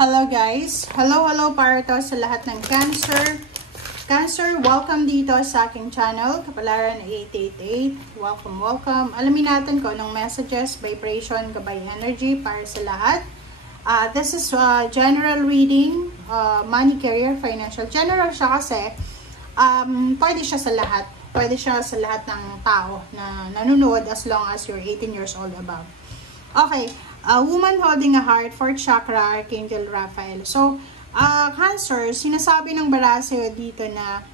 Hello guys! Hello para to sa lahat ng Cancer. Cancer, welcome dito sa aking channel, Kapalaran 888. Welcome. Alamin natin kung anong messages, vibration, gabay energy para sa lahat. This is general reading, money, career, financial. General siya kasi pwede siya sa lahat. Pwede siya sa lahat ng tao na nanonood as long as you're 18 years old above. Okay. A woman holding a heart, 4th chakra, Archangel Raphael. So, Cancer, sinasabi ng Baraseo dito na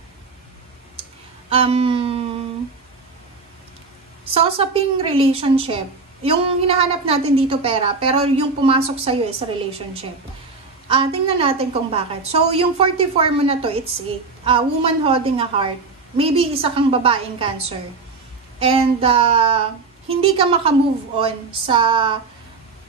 sa usaping relationship, yung hinahanap natin dito pera, pero yung pumasok sa'yo is relationship. Tingnan natin kung bakit. So, yung 44 mo na to, it's a woman holding a heart. Maybe isa kang babaeng Cancer. And hindi ka makamove on sa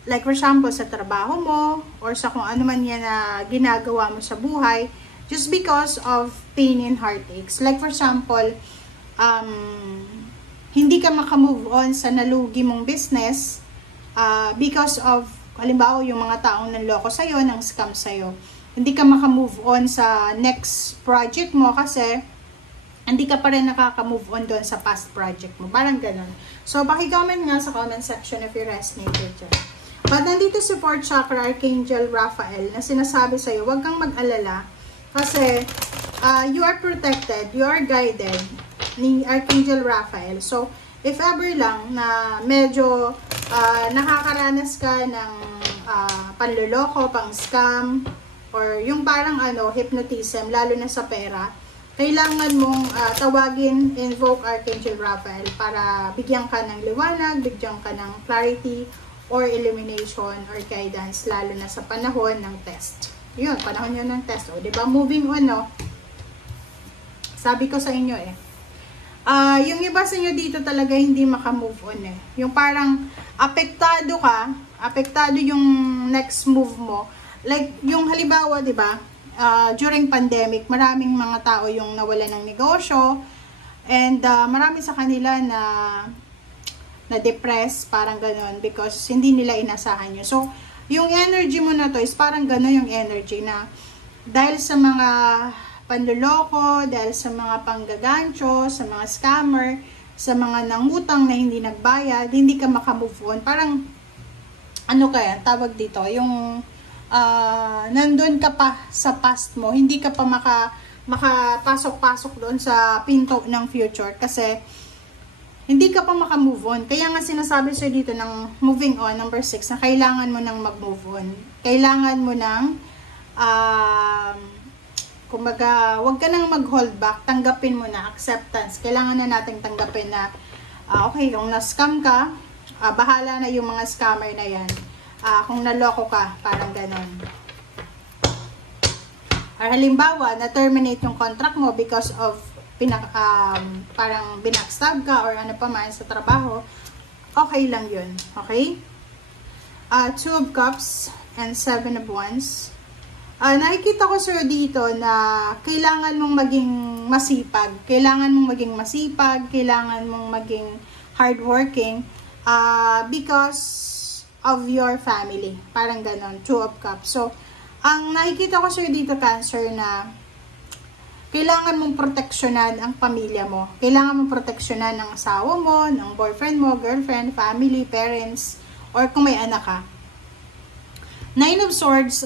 like for example, sa trabaho mo, or sa kung ano man yan na ginagawa mo sa buhay, just because of pain and heartaches. Like for example, hindi ka makamove on sa nalugi mong business, because of, halimbawa, yung mga taong nanloko sa'yo, nang scam sa'yo. Hindi ka makamove on sa next project mo kasi hindi ka pa rin nakaka-move on doon sa past project mo. Parang ganun. So, paki-comment nga sa comment section if you resonated dyan. But nandito si 4th chakra, Archangel Raphael, na sinasabi sa'yo, huwag kang mag-alala kasi you are protected, you are guided ni Archangel Raphael. So, if ever lang na medyo nakakaranas ka ng panloloko, pang-scam, or yung parang hypnotism, lalo na sa pera, kailangan mong tawagin, invoke Archangel Raphael para bigyan ka ng liwanag, bigyan ka ng clarity, or elimination or guidance, lalo na sa panahon ng test. Yun, panahon yun ng test. O, diba? Moving on, no? Sabi ko sa inyo, yung iba sa inyo dito talaga hindi makamove on, Yung parang, apektado ka, apektado yung next move mo. Like, yung halimbawa, diba? During pandemic, maraming mga tao yung nawala ng negosyo, and marami sa kanila na depressed, parang gano'n, because hindi nila inasahan yun. So, yung energy mo na to is parang gano'n yung energy na dahil sa mga panloloko, dahil sa mga panggagancho, sa mga scammer, sa mga nangutang na hindi nagbayad, hindi ka makamove on. Parang, tawag dito, yung nandun ka pa sa past mo, hindi ka pa makapasok-pasok doon sa pinto ng future kasi hindi ka pa makamove on. Kaya nga sinasabi sa'yo dito ng moving on, number 6, na kailangan mo nang mag-move on. Kailangan mo nang, kumbaga, huwag ka nang mag-hold back. Tanggapin mo na, acceptance. Kailangan na nating tanggapin na, okay, kung na-scam ka, bahala na yung mga scammer na yan. Kung naloko ka, parang ganon. Or halimbawa, na-terminate yung contract mo because of parang binackstab ka or ano pa man sa trabaho, okay lang yun. Okay? 2 of Cups and 7 of Wands. Nakikita ko sir dito na kailangan mong maging masipag. Kailangan mong maging masipag. Kailangan mong maging hardworking because of your family. Parang ganon. 2 of Cups. So, ang nakikita ko sir dito, Cancer, na kailangan mong proteksyonan ang pamilya mo. Kailangan mong proteksyonan ang asawa mo, ng boyfriend mo, girlfriend, family, parents, or kung may anak ka. 9 of Swords,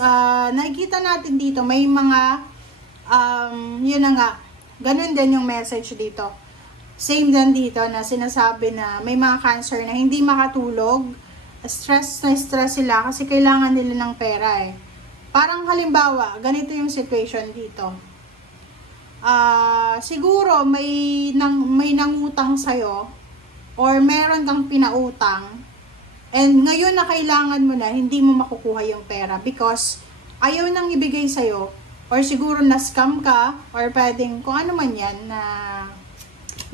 nakikita natin dito, may mga, yun na nga, ganun din yung message dito. Same din dito na sinasabi na may mga Cancer na hindi makatulog, stress na stress sila kasi kailangan nila ng pera Parang halimbawa, ganito yung situation dito. Siguro may nangutang sa'yo or meron kang pinautang and ngayon na kailangan mo na, hindi mo makukuha yung pera because ayaw nang ibigay sa'yo or siguro na-scam ka or pwedeng kung ano man yan na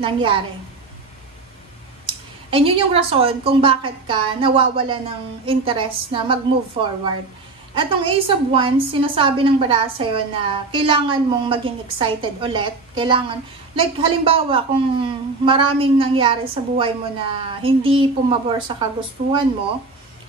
nangyari. And yun yung rason kung bakit ka nawawala ng interest na mag-move forward. Etong Ace of Wands, sinasabi ng Baraseo na kailangan mong maging excited ulit. Kailangan, like halimbawa, kung maraming nangyari sa buhay mo na hindi pumabor sa kagustuhan mo,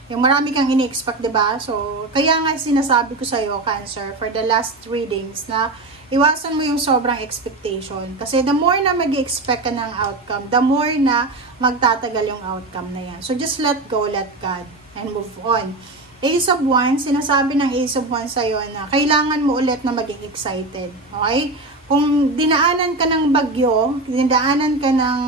Yung marami kang ini-expect, diba? So, kaya nga sinasabi ko sa'yo, Cancer, for the last readings, na iwasan mo yung sobrang expectation. Kasi the more na mag-expect ka ng outcome, the more na magtatagal yung outcome na yan. So, just let go, let God, and move on. Ace of Wands, sinasabi ng Ace of Wands sa'yo na kailangan mo ulit na maging excited. Okay? Kung dinaanan ka ng bagyo, dinaanan ka ng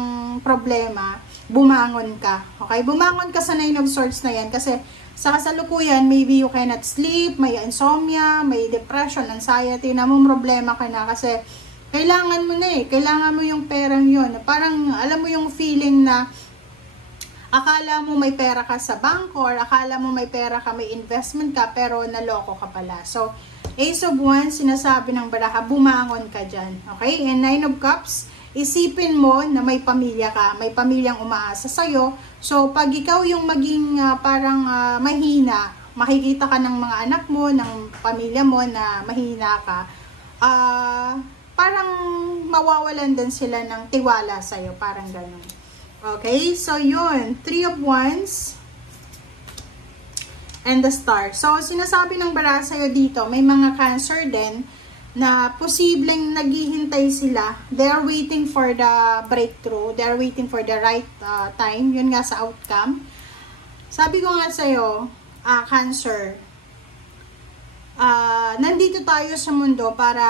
problema, bumangon ka. Okay? Bumangon ka sa Nine of Swords na yan kasi sa kasalukuyan, maybe you cannot sleep, may insomnia, may depression, anxiety, namang problema ka na kasi kailangan mo na kailangan mo yung perang yun. Parang alam mo yung feeling na akala mo may pera ka sa bangko or akala mo may pera ka, may investment ka, pero naloko ka pala. So, Ace of Wands, sinasabi ng baraha, bumangon ka dyan. Okay? And Nine of Cups, isipin mo na may pamilya ka, may pamilyang umaasa sa'yo. So, pag ikaw yung maging mahina, makikita ka ng mga anak mo, ng pamilya mo na mahina ka, parang mawawalan din sila ng tiwala sa'yo, parang ganun. Okay, so yun, Three of Wands and the Star. So, sinasabi ng bara sa'yo dito, may mga Cancer din na posibleng naghihintay sila. They are waiting for the breakthrough. They are waiting for the right time. Yun nga sa outcome. Sabi ko nga sa'yo, Cancer, nandito tayo sa mundo para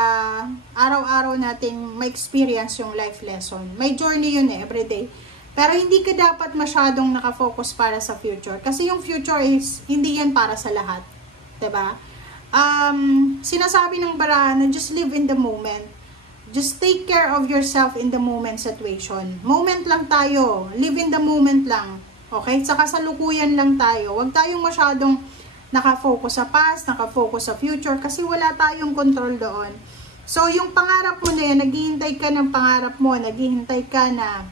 araw-araw natin ma-experience yung life lesson. May journey yun everyday. Pero hindi ka dapat masyadong nakafocus para sa future. Kasi yung future is, hindi yan para sa lahat. Diba? Sinasabi ng bara na just live in the moment. Just take care of yourself in the moment situation. Moment lang tayo. Live in the moment lang. Okay? Sa kasalukuyan lang tayo. Huwag tayong masyadong nakafocus sa past, nakafocus sa future, kasi wala tayong control doon. So, yung pangarap mo na yan, naghihintay ka ng pangarap mo, naghihintay ka na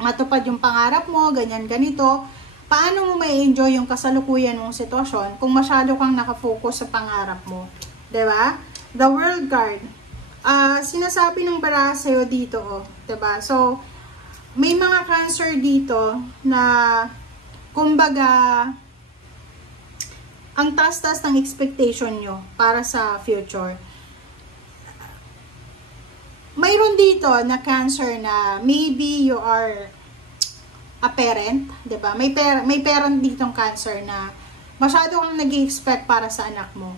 matupad yung pangarap mo, ganyan, ganito. Paano mo mai-enjoy yung kasalukuyan mong sitwasyon kung masyado kang nakafocus sa pangarap mo? Diba? The World card. Sinasabi ng bara sa'yo dito, diba? So, may mga Cancer dito na, kumbaga, ang taas-taas ng expectation nyo para sa future. Mayroon dito na Cancer na maybe you are a parent, 'di ba? May parent ditong Cancer na masyado kang nag-i-expect para sa anak mo.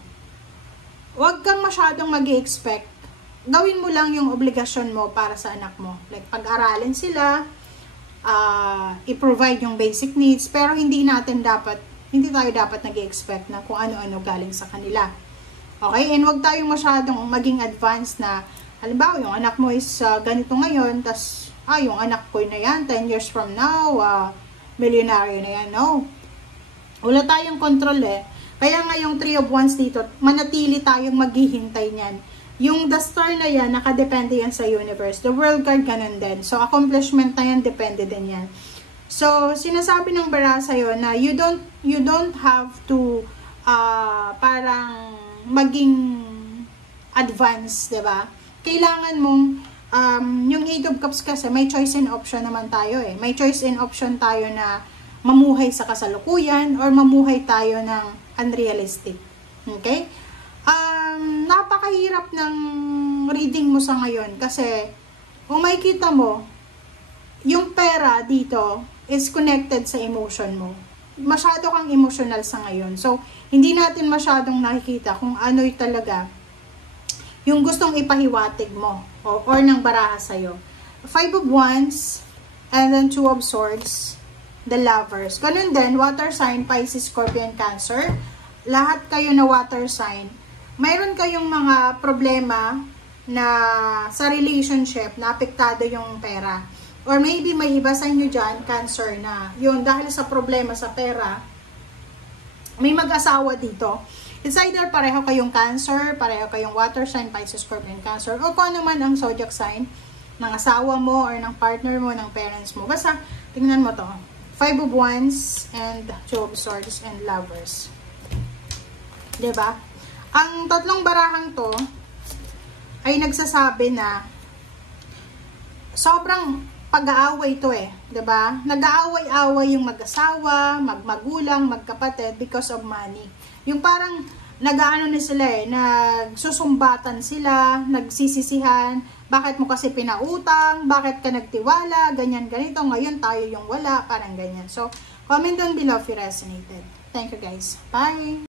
Huwag kang masyadong mag-i-expect. Gawin mo lang yung obligasyon mo para sa anak mo. Like pag-aralin sila, i-provide yung basic needs, pero hindi tayo dapat nag-i-expect na kung ano-ano galing sa kanila. Okay? And huwag tayong masyadong maging advanced na, halimbawa, yung anak mo is ganito ngayon, tas, yung anak ko na yan, 10 years from now, millionaire na yan. No. Wala tayong control Kaya nga yung Three of Wands dito, manatili tayong maghihintay niyan. Yung the Star na yan, nakadepende yan sa universe. The World card, ganun din. So, accomplishment na yan, depende din yan. So, sinasabi ng bara sa'yo na you don't have to parang maging advanced, diba? Kailangan mong yung Eight of Cups kasi may choice and option naman tayo May choice and option tayo na mamuhay sa kasalukuyan or mamuhay tayo ng unrealistic. Okay? Napakahirap ng reading mo sa ngayon kasi kung makikita mo, yung pera dito is connected sa emotion mo. Masyado kang emotional sa ngayon. So, hindi natin masyadong nakikita kung ano talaga yung gustong ipahiwatig mo or ng baraha sa'yo. Five of Wands and then Two of Swords, the Lovers. Ganun din, water sign, Pisces, Scorpion, Cancer. Lahat kayo na water sign. Mayroon kayong mga problema na sa relationship na apektado yung pera. Or maybe may iba sa inyo dyan, Cancer, na yun, dahil sa problema sa pera, may mag-asawa dito. It's either pareho kayong Cancer, pareho kayong water sign, Pisces, Scorpion, Cancer, o kung ano man ang zodiac sign ng asawa mo or ng partner mo, ng parents mo. Basta, tingnan mo to. Five of Wands and Two of Swords and Lovers. Diba? Ang tatlong barahang to ay nagsasabi na sobrang pag-aaway to eh, 'di ba? Nag-aaway-away yung mag-asawa, magmagulang, magkapatid because of money. Yung parang nag-aano na sila eh, nagsusumbatan sila, nagsisisihan, bakit mo kasi pinautang, bakit ka nagtiwala, ganyan ganito, ngayon tayo yung wala, parang ganyan. So, comment down below if you resonated. Thank you guys. Bye!